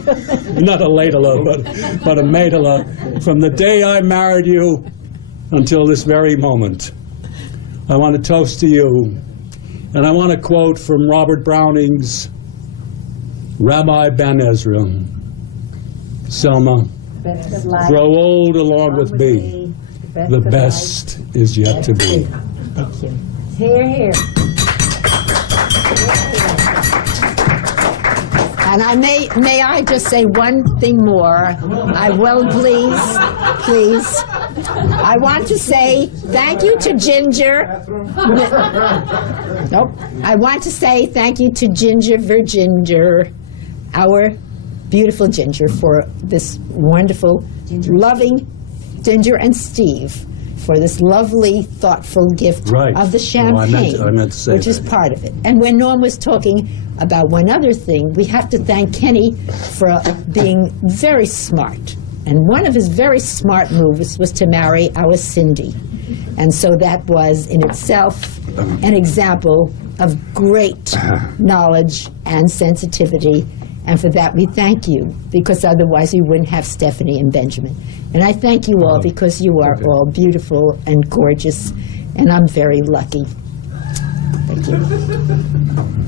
not a Ladela, but a Madela, from the day I married you until this very moment. I want to toast to you, and I want to quote from Robert Browning's Rabbi Ben Ezra, Selma, grow old along with me. The best is yet to be. Thank you. Here, here. And may I just say one thing more? I will, please. I want to say thank you to Ginger. Nope. I want to say thank you to Ginger, our beautiful Ginger, for this wonderful, loving Ginger and Steve, for this lovely, thoughtful gift Right. of the Well, I champagne, meant to say which is that. part of it. And when Norm was talking about one other thing, we have to thank Kenny for being very smart. And one of his very smart moves was to marry our Cindy. And so that was in itself an example of great knowledge and sensitivity. And for that we thank you, because otherwise we wouldn't have Stephanie and Benjamin. And I thank you all because you are all beautiful and gorgeous, and I'm very lucky. Thank you.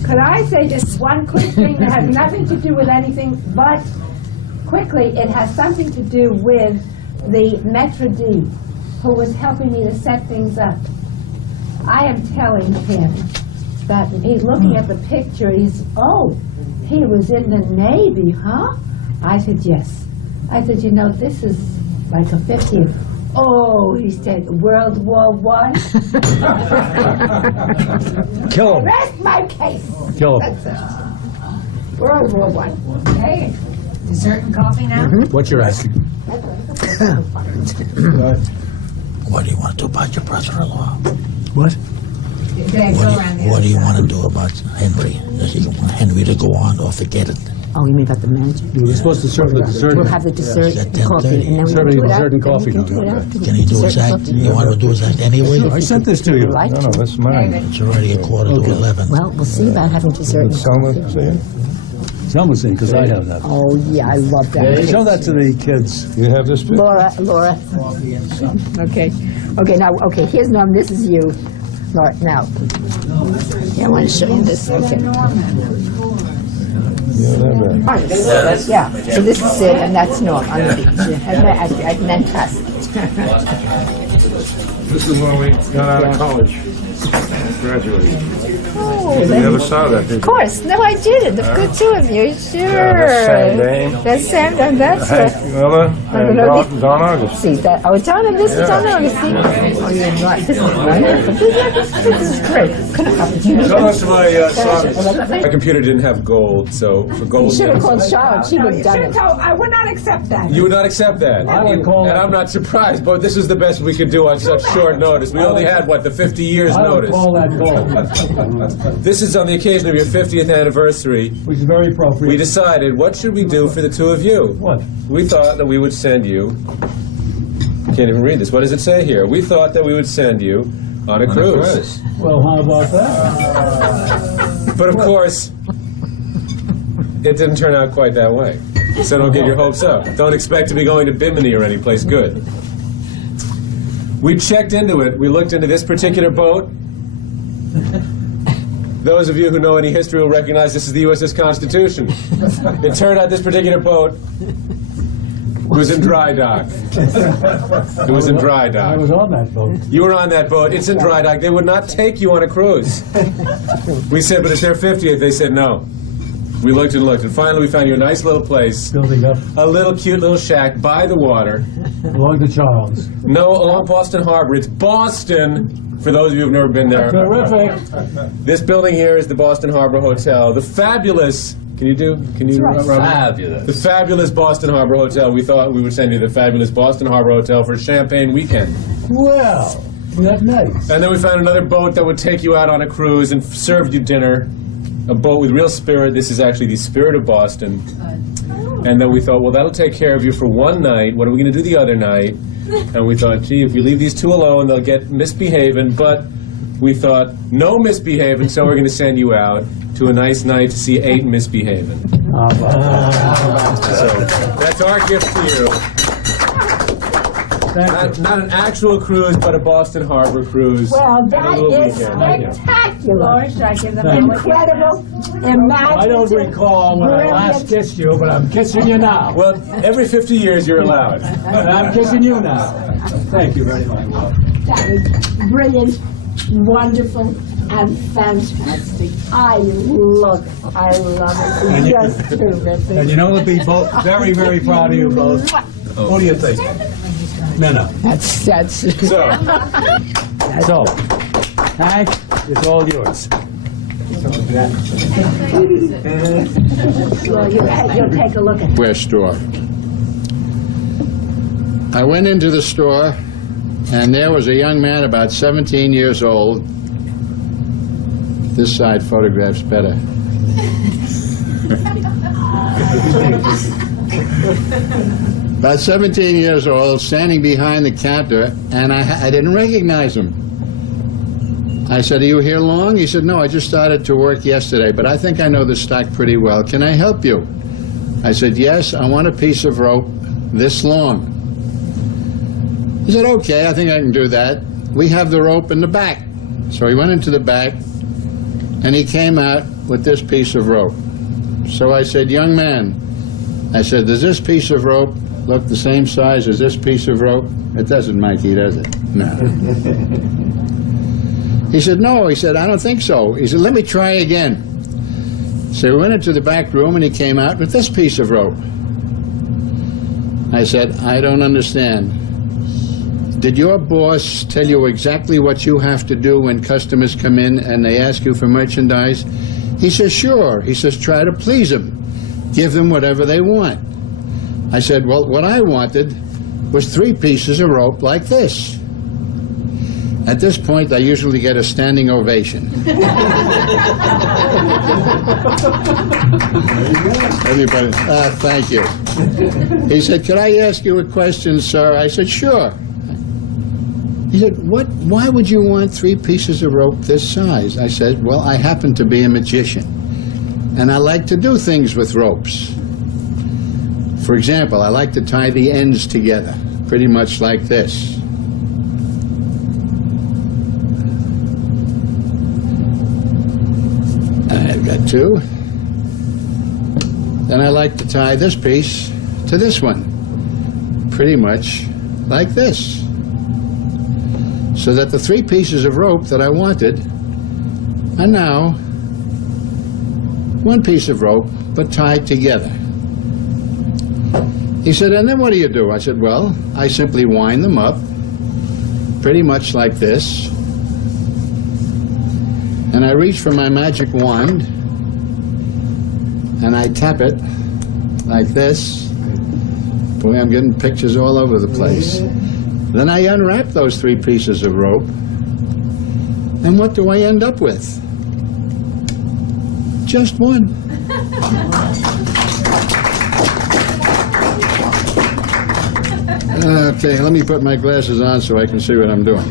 Could I say just one quick thing that has nothing to do with anything, but quickly, it has something to do with the Maître D, who was helping me to set things up. I am telling him that he's looking at the picture, he was in the Navy, huh? I said, yes. I said, this is like a 50th. Oh, he said, World War I. Kill him. Rest my case. Kill him. That's it. World War I. Okay. Dessert and coffee now? What you're asking? What do you want to do about your brother-in-law? What? What do you want to do about Henry? Does he want Henry to go on or forget it? Oh, you mean about the manager? We were supposed to serve the dessert. We'll have the dessert At and coffee, 10:30. and then we Serving can do it dessert and after- coffee then we now. can do it afterwards. Can he do Dessert his and act? coffee. You want to do his act anyway? I sent this to you. Like No, to. that's mine. It's already a quarter to 11. Well, we'll see about having dessert and Selma, coffee. say it? Selma's saying, because I have that. Oh, yeah, I love that. Show that to the kids. You have this picture? Laura. Okay. Okay, now, here's Norm, this is you. Now, yeah, I want to show you this. Okay. Yeah, so this is it, and that's Norm on the beach. And then Tusk. This is when we got out of college. Graduated. Oh, You never saw that, did you? of course. No, I did. The good two of you, sure. Yeah, the same day. The same day, that's right. Willa and Don August. See that? Oh, Don, and this is Don August. See? Oh, you're not. This is wonderful. This is great. Tell us my computer didn't have gold, so for gold. You should have called Charlotte. She would have done it. I would not accept that. You would not accept that. And I'm not surprised, but this is the best we could do on such short notice. We only had, what, the 50 years notice? Call that gold, This is on the occasion of your 50th anniversary. which is very appropriate. We decided, what should we do for the two of you? What? We thought that we would send you, can't even read this, what does it say here? We thought that we would send you on a cruise. Well, how about that? But of course, it didn't turn out quite that way. So don't get your hopes up. Don't expect to be going to Bimini or any place good. We checked into it. We looked into this particular boat. Those of you who know any history will recognize this is the USS Constitution. It turned out this particular boat was in dry dock. It was in dry I dock. was on that boat. You were on that boat. It's in dry dock. They would not take you on a cruise. We said, but it's their 50th. They said no. We looked and looked, and finally we found you a nice little place, Building up a little cute little shack by the water. along the Charles. No, along Boston Harbor. It's Boston, for those of you who've never been there. Terrific. This building here is the Boston Harbor Hotel. The fabulous, can you, Robert? Fabulous. The fabulous Boston Harbor Hotel. We thought we would send you the fabulous Boston Harbor Hotel for a champagne weekend. Well, that's nice. And then we found another boat that would take you out on a cruise and serve you dinner. A boat with real spirit. This is actually the Spirit of Boston. And then we thought, well, that'll take care of you for one night. What are we going to do the other night? And we thought, gee, if we leave these two alone, they'll get misbehaving. But we thought, no misbehaving, so we're going to send you out to a nice night to see 8 misbehaving. So that's our gift to you. Not an actual cruise, but a Boston Harbor cruise. Well, and a that little is weekend. spectacular. Incredible. I don't recall when I last kissed you, but I'm kissing you now. Well, every 50 years you're allowed. And I'm kissing you now. Thank you very much. That was brilliant, wonderful, and fantastic. I love it. I love it. It's just terrific. And you know, we'll be both very, very proud of you both. What do you think? No. That's So, So, Hank, it's all yours. Well, you'll take a look at it. Hardware store. I went into the store, and there was a young man about 17 years old. This side photographs better. About 17 years old, standing behind the counter, and I didn't recognize him. I said, "Are you here long?" He said, "No, I just started to work yesterday, but I think I know the stock pretty well. Can I help you?" I said, "Yes, I want a piece of rope this long." He said, "Okay, I think I can do that. We have the rope in the back." So he went into the back, and he came out with this piece of rope. So I said, "Young man," I said, "does this piece of rope look the same size as this piece of rope?" It doesn't, Mikey, does it? No. He said, "No." He said, "I don't think so." He said, "Let me try again." So we went into the back room, and he came out with this piece of rope. I said, "I don't understand. Did your boss tell you exactly what you have to do when customers come in and they ask you for merchandise?" He says, "Sure." He says, "Try to please them. Give them whatever they want." I said, "Well, what I wanted was 3 pieces of rope like this." At this point, I usually get a standing ovation. Everybody, thank you. He said, "Could I ask you a question, sir?" I said, "Sure." He said, why would you want 3 pieces of rope this size? I said, "Well, I happen to be a magician, and I like to do things with ropes. For example, I like to tie the ends together, pretty much like this. two. Then I like to tie this piece to this one, pretty much like this, so that the 3 pieces of rope that I wanted are now 1 piece of rope, but tied together. He said, and then what do you do? I said, well, I simply wind them up, pretty much like this, and I reach for my magic wand, and I tap it like this. Boy, I'm getting pictures all over the place. Then I unwrap those 3 pieces of rope, and what do I end up with? Just one. Okay, let me put my glasses on so I can see what I'm doing.